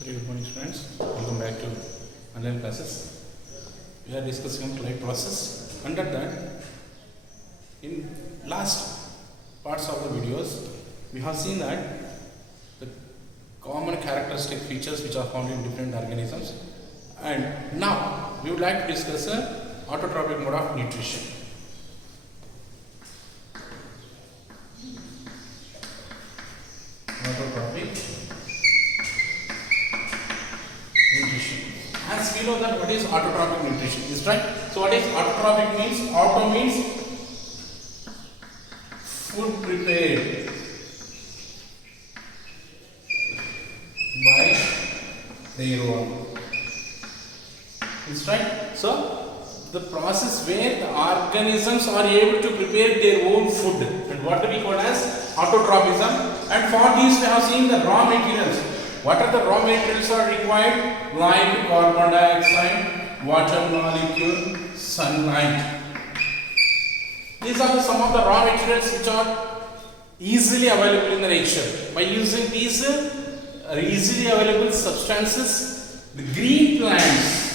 Very good morning, friends. Welcome back to online classes. We are discussing light process. Under that, in last parts of the videos, we have seen that the common characteristic features which are found in different organisms. And now we would like to discuss a autotrophic mode of nutrition. Autotrophic nutrition. As we know that what is autotrophic nutrition is right. So what is autotrophic means? Auto means food prepared by their own. Is right. So the process where the organisms are able to prepare their own food, and what we call as autotrophism. And for these we have seen the raw materials. What are the raw materials are required? Like carbon dioxide, water molecule, sunlight. These are some of the raw materials which are easily available in the nature. By using these easily available substances, the green plants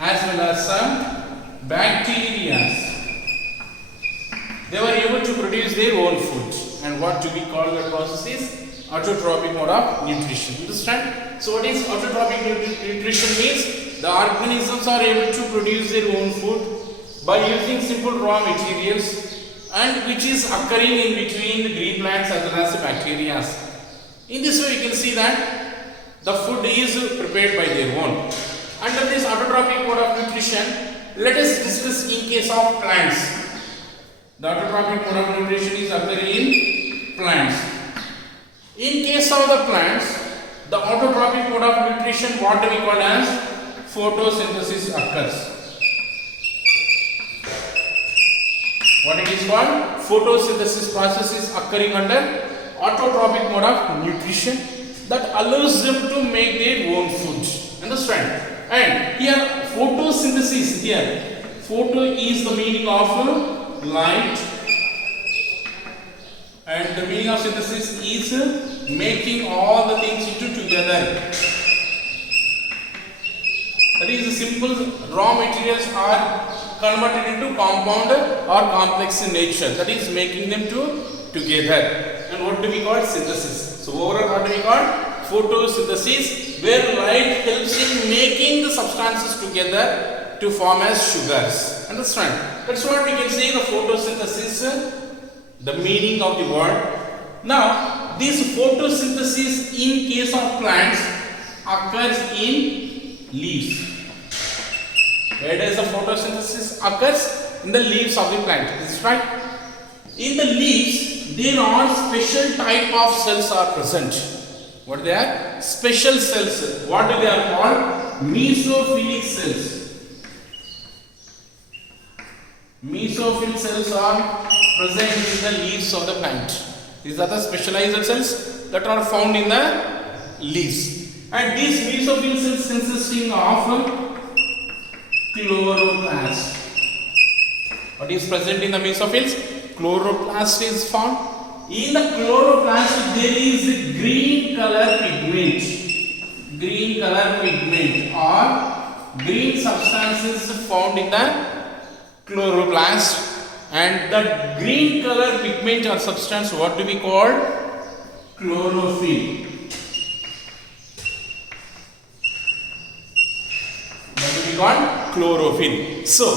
as well as some bacteria, they were able to produce their own food. And what we call the process is autotrophic mode of nutrition. Understand? So what is autotrophic nutrition means? The organisms are able to produce their own food by using simple raw materials, and which is occurring in between the green plants as well as the bacteria. In this way you can see that the food is prepared by their own. Under this autotrophic mode of nutrition, let us discuss in case of plants. The autotrophic mode of nutrition is occurring in plants. In case of the plants, the autotrophic mode of nutrition, what we call as photosynthesis occurs. What it is called? Photosynthesis process is occurring under autotrophic mode of nutrition that allows them to make their own food. Understand? And here photosynthesis, here photo is the meaning of light, and the meaning of synthesis is making all the things into together. That is, the simple raw materials are converted into compound or complex in nature. That is making them together. And what do we call synthesis? So overall what do we call? Photosynthesis, where light helps in making the substances together to form as sugars. Understand? That's what we can say the photosynthesis, the meaning of the word. Now, this photosynthesis in case of plants occurs in leaves. Where does the photosynthesis occurs? In the leaves of the plant. Is it right? In the leaves, there are special type of cells are present. What they are? Special cells. What they are called? Mesophilic cells. Mesophil cells are present in the leaves of the plant. These are the specialized cells that are found in the leaves. And these mesophil cells consisting of chloroplast. What is present in the mesophils? Chloroplast is found. In the chloroplast there is green color pigment. Green color pigment or green substances found in the chloroplast, and the green color pigment or substance, what do we call? Chlorophyll. What do we call? Chlorophyll. So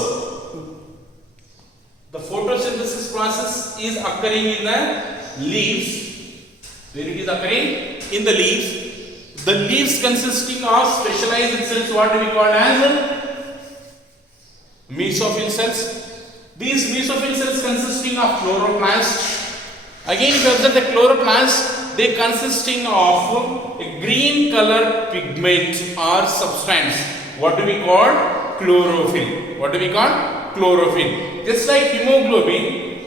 the photosynthesis process is occurring in the leaves. Where it is occurring? In the leaves. The leaves consisting of specialized cells, what do we call as? Mesophil cells. These mesophil cells consisting of chloroplast. Again, if you observe the chloroplast, they consisting of a green color pigment or substance. What do we call? Chlorophyll. What do we call? Chlorophyll. Just like hemoglobin,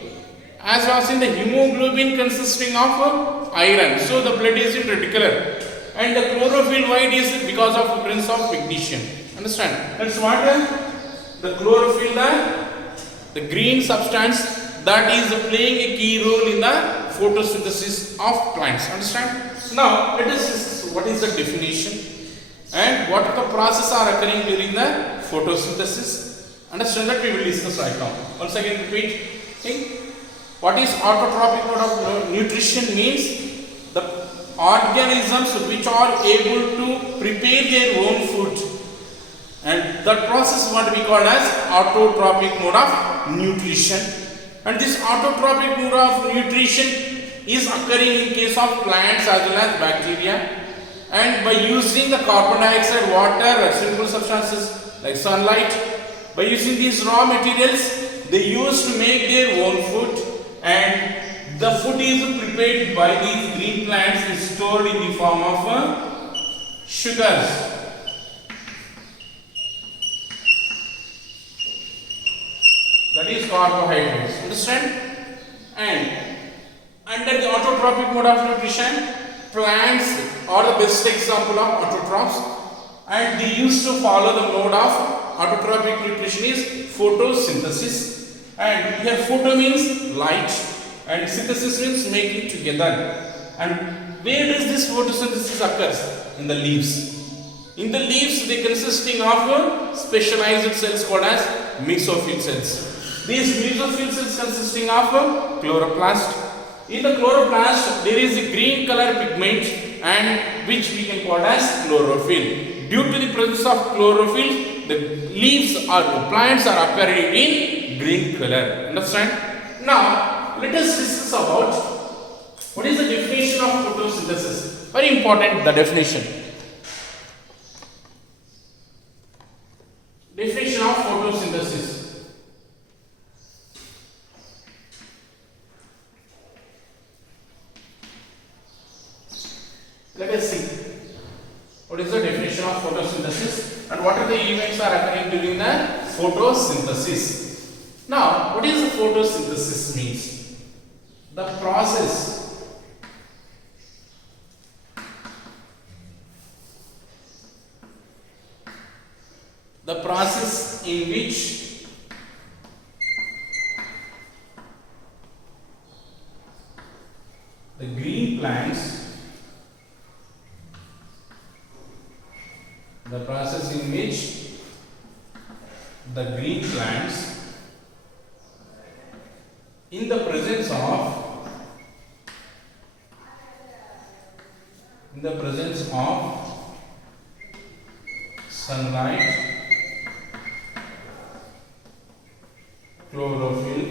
as we have seen, the hemoglobin consisting of iron. So the blood is in red color. And the chlorophyll white is because of presence of magnesium. Understand? That's what the chlorophyll, the green substance that is playing a key role in the photosynthesis of plants. Understand? So now let us discuss what is the definition and what the process are occurring during the photosynthesis. Understand that we will discuss right now. Once again repeat. Think. What is autotrophic mode of nutrition means the organisms which are able to prepare their own food, and that process is what we call as autotrophic mode of nutrition. And this autotrophic mode of nutrition is occurring in case of plants as well as bacteria, and by using the carbon dioxide, water or simple substances like sunlight, by using these raw materials they use to make their own food, and the food is prepared by these green plants is stored in the form of sugars. That is carbohydrates. Understand? And under the autotrophic mode of nutrition, plants are the best example of autotrophs, and they used to follow the mode of autotrophic nutrition is photosynthesis. And here photo means light and synthesis means making together. And where does this photosynthesis occurs? In the leaves. In the leaves they consisting of specialized cells called as mesophyll cells. These mesophyll cells consisting of chloroplast. In the chloroplast there is a green color pigment and which we can call as chlorophyll. Due to the presence of chlorophyll, the leaves or the plants are appearing in green color. Understand? Now let us discuss about what is the definition of photosynthesis. Very important, the definition. Definition of photosynthesis. Let us see what is the definition of photosynthesis and what are the events are occurring during the photosynthesis. Now, what is the photosynthesis means? The process in which the green plants in the presence of sunlight, chlorophyll,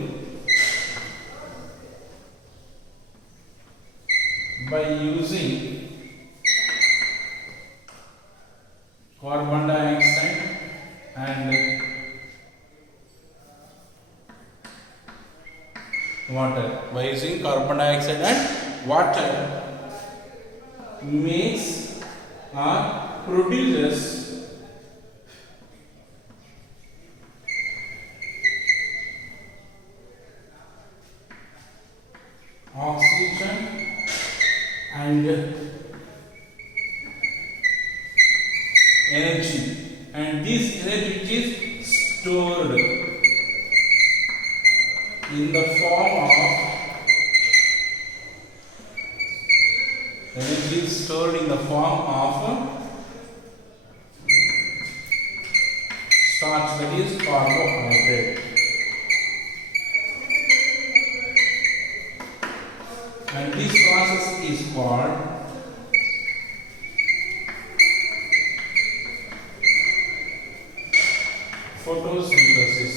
by using carbon dioxide and water, by using carbon dioxide and water makes or produces oxygen and energy, and this energy which is stored in the form of starch, that is carbohydrate, and this process is called photosynthesis.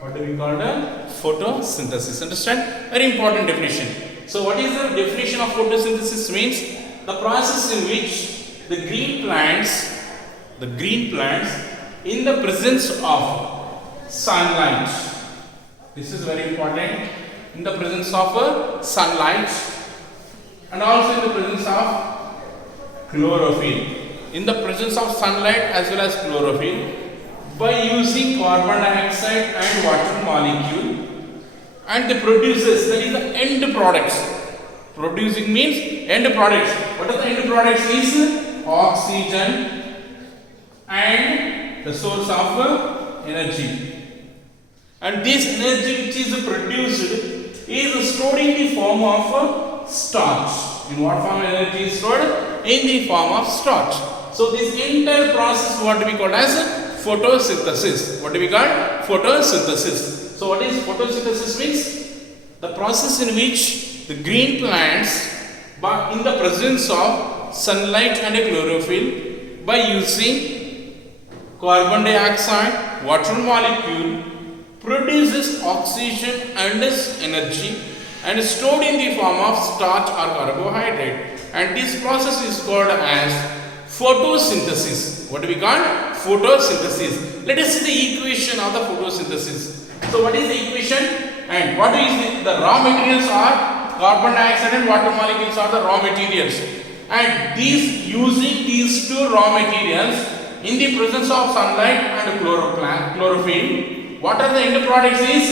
What do we call the photosynthesis? Understand? Very important definition. So what is the definition of photosynthesis means? The process in which the green plants in the presence of sunlight, this is very important, in the presence of sunlight and also in the presence of chlorophyll, in the presence of sunlight as well as chlorophyll, by using carbon dioxide and water molecule, and the produces, that is the end products. Producing means end products. What are the end products? Is oxygen and the source of energy. And this energy which is produced is stored stored in the form of starch. In what form energy is stored? In the form of starch. So this entire process what we call as photosynthesis. What do we call? Photosynthesis. So what is photosynthesis means? The process in which the green plants, but in the presence of sunlight and a chlorophyll, by using carbon dioxide, water molecule, produces oxygen and energy and stored in the form of starch or carbohydrate, and this process is called as photosynthesis. What do we call? Photosynthesis. Let us see the equation of the photosynthesis. So what is the equation and what is the raw materials are carbon dioxide and water molecules are the raw materials, and these using these two raw materials in the presence of sunlight and chlorophyll, what are the end products is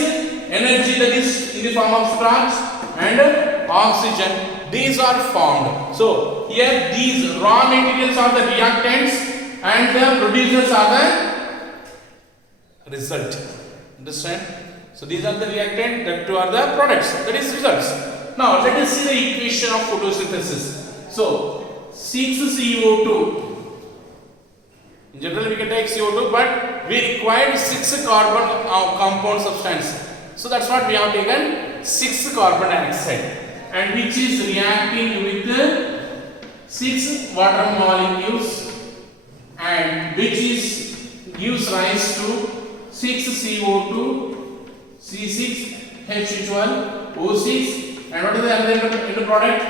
energy, that is in the form of starch and oxygen. These are formed. So here these raw materials are the reactants and the producers are the result. Understand? So these are the reactant, that two are the products, that is results. Now let us see the equation of photosynthesis. So 6CO2. In general we can take CO2, but we required 6 carbon compound substance. So that's what we have taken, 6 carbon dioxide, and which is reacting with 6 water molecules, and which is gives rise to 6 CO2, C6, H12, O6, and what is the other end product?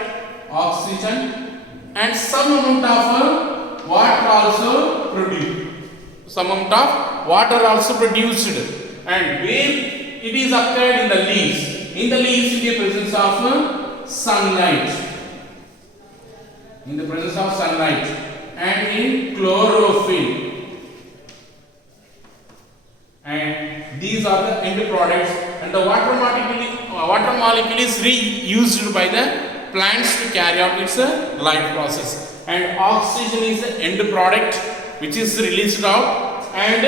Oxygen, and some amount of water also produced. Some amount of water also produced, and where it is occurred in the leaves. In the leaves, in the presence of sunlight. In the presence of sunlight, and in chlorophyll. And these are the end products. And the water molecule is reused by the plants to carry out its life process. And oxygen is the end product which is released out, and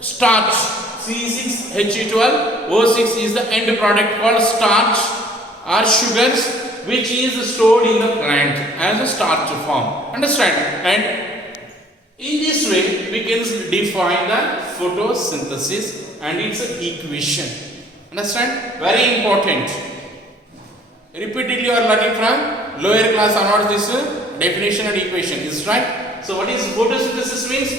starch C6H12 O6 is the end product called starch or sugars, which is stored in the plant as a starch form. Understand? And in this way we can define the photosynthesis and its equation. Understand? Very important. Repeatedly you are learning from lower class onwards this definition and equation. Is right? So what is photosynthesis means?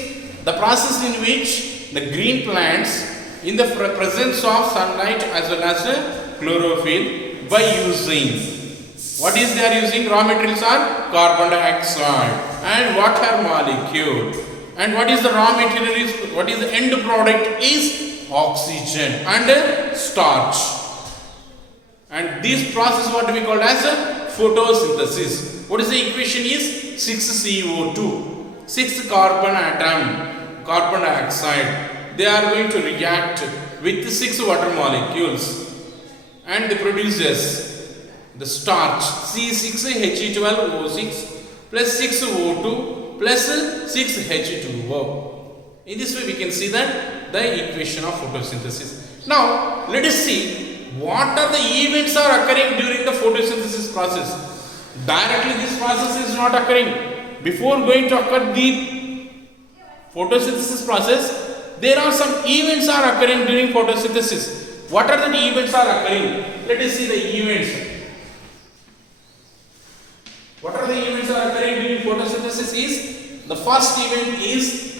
The process in which the green plants, in the presence of sunlight as well as chlorophyll, by using, what is they are using? Raw materials are carbon dioxide and water molecule, and what is the raw material is, what is the end product is oxygen and starch, and this process what we call as photosynthesis. What is the equation is 6CO2, 6 carbon atom, carbon dioxide, they are going to react with 6 water molecules, and they produces the starch C6H12O6 plus 6O2 plus 6H2O. In this way we can see that the equation of photosynthesis. Now let us see what are the events are occurring during the photosynthesis process. Directly this process is not occurring. Before going to occur the photosynthesis process, there are some events are occurring during photosynthesis. What are the events are occurring? Let us see the events. What are the events are occurring during photosynthesis is, the first event is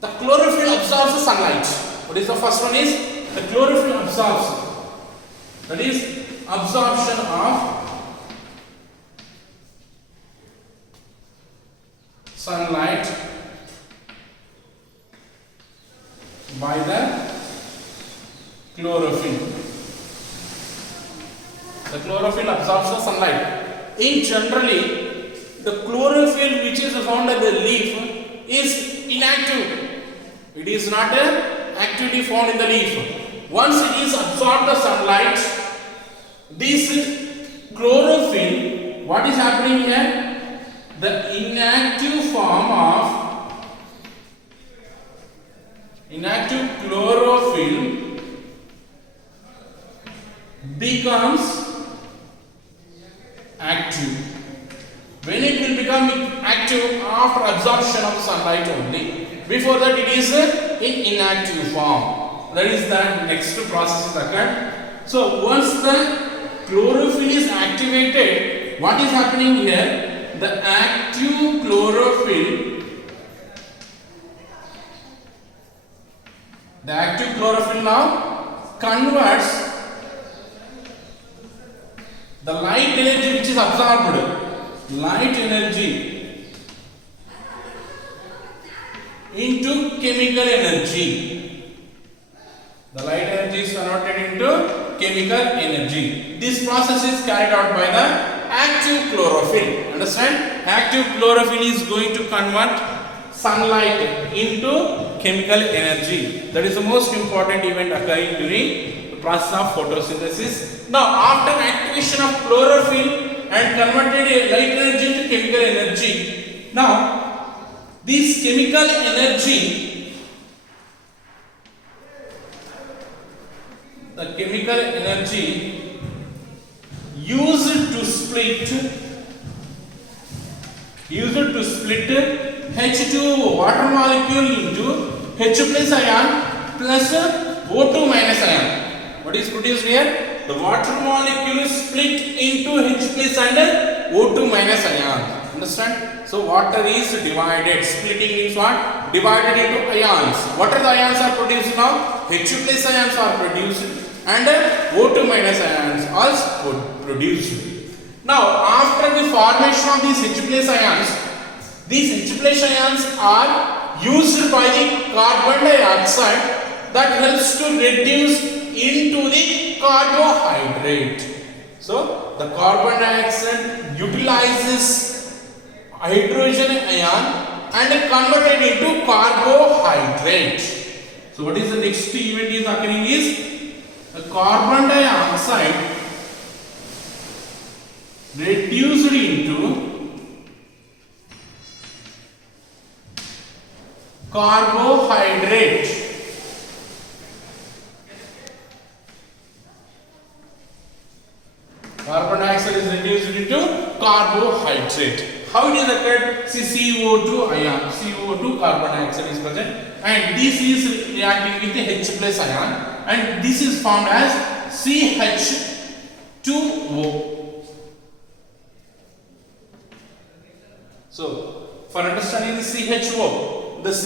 the chlorophyll absorbs the sunlight. What is the first one is? The chlorophyll absorbs. That is absorption of sunlight by the chlorophyll. The chlorophyll absorbs the sunlight. In generally, the chlorophyll which is found in the leaf is inactive. It is not actively found in the leaf. Once it is absorbed the sunlight, this chlorophyll, what is happening here? The inactive form of inactive chlorophyll becomes active. When it will become active after absorption of sunlight only. Before that it is in inactive form. That is the next process is occurred. So once the chlorophyll is activated, what is happening here? The active chlorophyll now converts the light energy which is absorbed, light energy into chemical energy. The light energy is converted into chemical energy. This process is carried out by the active chlorophyll. Understand? Active chlorophyll is going to convert sunlight into chemical energy. That is the most important event occurring during the process of photosynthesis. Now, after activation of chlorophyll and converted light energy into chemical energy, now this chemical energy, the chemical energy used to split H2O water molecule into H plus ion plus O2 minus ion. What is produced here? The water molecule is split into H plus and O2 minus ion. Understand? So water is divided. Splitting means what? Divided into ions. What are the ions are produced now? H plus ions are produced and O2 minus ions are produced. Now, after the formation of these H plus ions, these H plus ions are used by the carbon dioxide that helps to reduce into the carbohydrate. So, the carbon dioxide utilizes hydrogen ion and converted into carbohydrate. So, what is the next event is occurring is the carbon dioxide reduced into carbohydrate. Carbon dioxide is reduced into carbohydrate. How it is occurred? See, CO2 ion, CO2 carbon dioxide is present, and this is reacting with the H plus ion, and this is formed as CH2O. So, for understanding the CHO is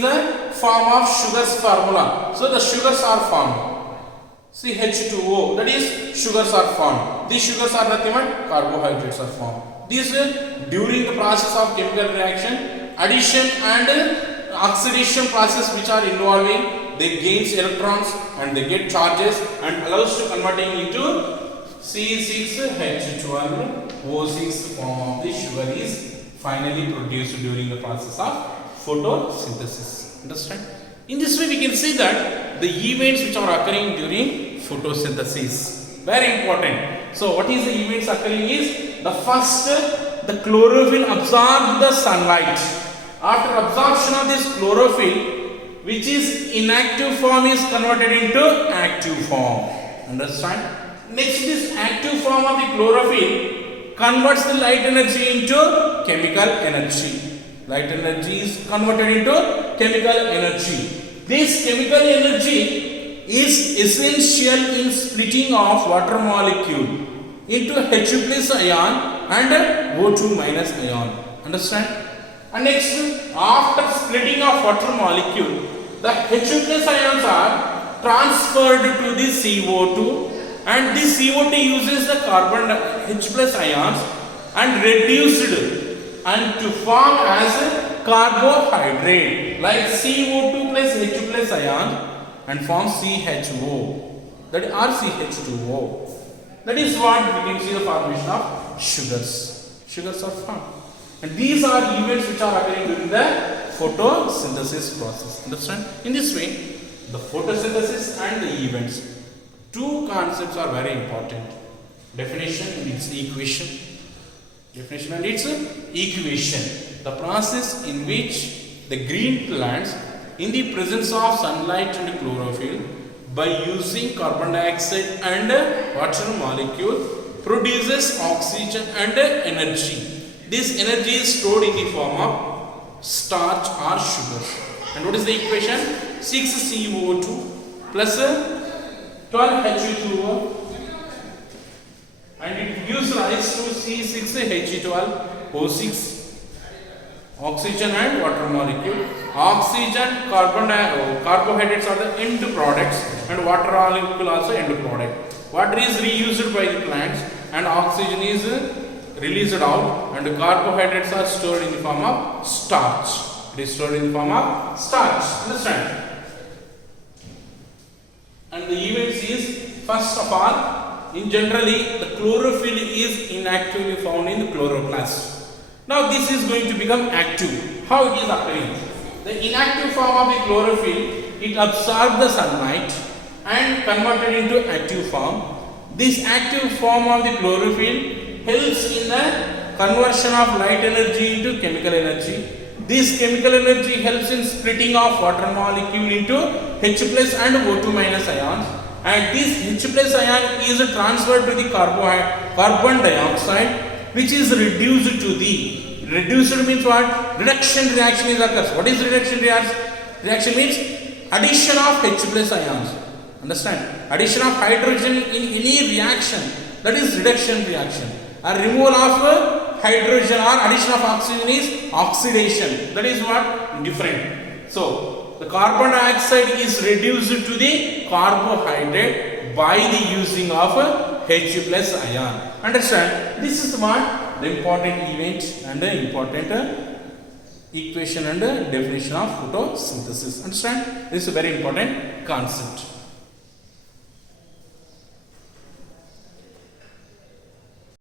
the form of sugars formula. So, the sugars are formed. CH2O, that is sugars are formed. These sugars are nothing but carbohydrates are formed. These during the process of chemical reaction, addition and oxidation process which are involving, they gains electrons and they get charges and allows to converting into C6H12O6 form of the sugar is finally produced during the process of photosynthesis. Understand? In this way, we can see that the events which are occurring during photosynthesis, very important. So, what is the events occurring is the first, the chlorophyll absorbs the sunlight. After absorption of this chlorophyll, which is inactive form, is converted into active form. Understand? Next, this active form of the chlorophyll converts the light energy into chemical energy. Light energy is converted into chemical energy. This chemical energy is essential in splitting of water molecule into H plus ion and O2 minus ion. Understand? And next, after splitting of water molecule, the H plus ions are transferred to the CO2, and this CO2 uses the carbon H plus ions and reduced and to form as carbohydrate like CO2 plus H plus ion and form CHO, that is CH2O. That is what we can see the formation of sugars. Sugars are formed, and these are events which are occurring during the photosynthesis process. Understand? In this way, the photosynthesis and the events, two concepts are very important: definition and its equation. Definition and its equation. The process in which the green plants, in the presence of sunlight and chlorophyll, by using carbon dioxide and water molecule produces oxygen and energy. This energy is stored in the form of starch or sugar. And what is the equation? 6CO2 plus 12H2O, and it gives rise to C6H12O6, oxygen and water molecule. Oxygen, carbohydrates are the end products, and water molecule also end product. Water is reused by the plants and oxygen is released out, and carbohydrates are stored in the form of starch. It is stored in the form of starch. Understand? And the events is, first of all, in generally the chlorophyll is inactively found in the chloroplast. Now this is going to become active. How it is occurring? The inactive form of the chlorophyll, it absorbs the sunlight and converted into active form. This active form of the chlorophyll helps in the conversion of light energy into chemical energy. This chemical energy helps in splitting of water molecule into H plus and O2 minus ions, and this H plus ion is transferred to the carbon dioxide, which is reduced to the, reduced means what? Reduction reaction is occurs. What is reduction reaction? Reaction means addition of H plus ions. Understand? Addition of hydrogen in any reaction, that is reduction reaction. A removal of hydrogen or addition of oxygen is oxidation. That is what? Different. So the carbon dioxide is reduced to the carbohydrate by the using of H plus ion. Understand? This is what the important event and the important equation and definition of photosynthesis. Understand? This is a very important concept.